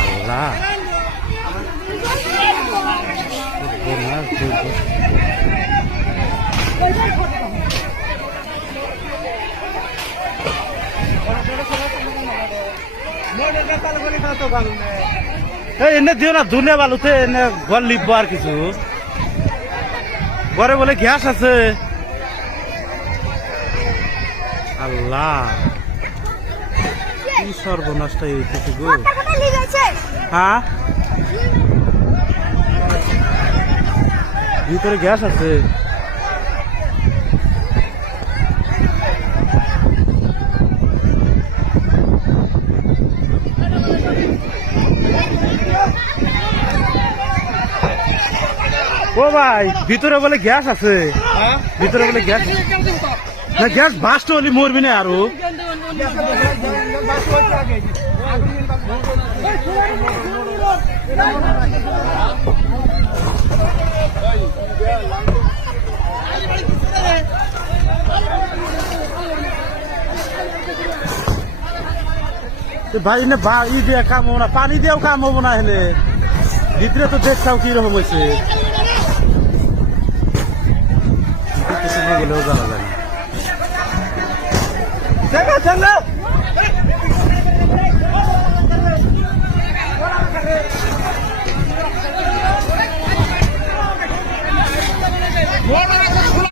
আল্লাহ এনে দিও না ধুলে বালুতে এনে ঘর লিখবো আর কিছু ঘরে বলে গ্যাস আছে আল্লাহ কি সর্বনাশটা হইতেছে গো হ্যাঁ ভিতরে গ্যাস আছে ও ভাই ভিতরে বলে গ্যাস আছে ভিতরে বলে গ্যাস না গ্যাস বাস্ট হলে মরবি না আরো ভাই না ই দিয়ে কাম হবো না পানি দিয়েও কাম হবো না হেলে ভিতরে তো দেখছাও কিরকম হয়েছে গেলেও জানা যায় না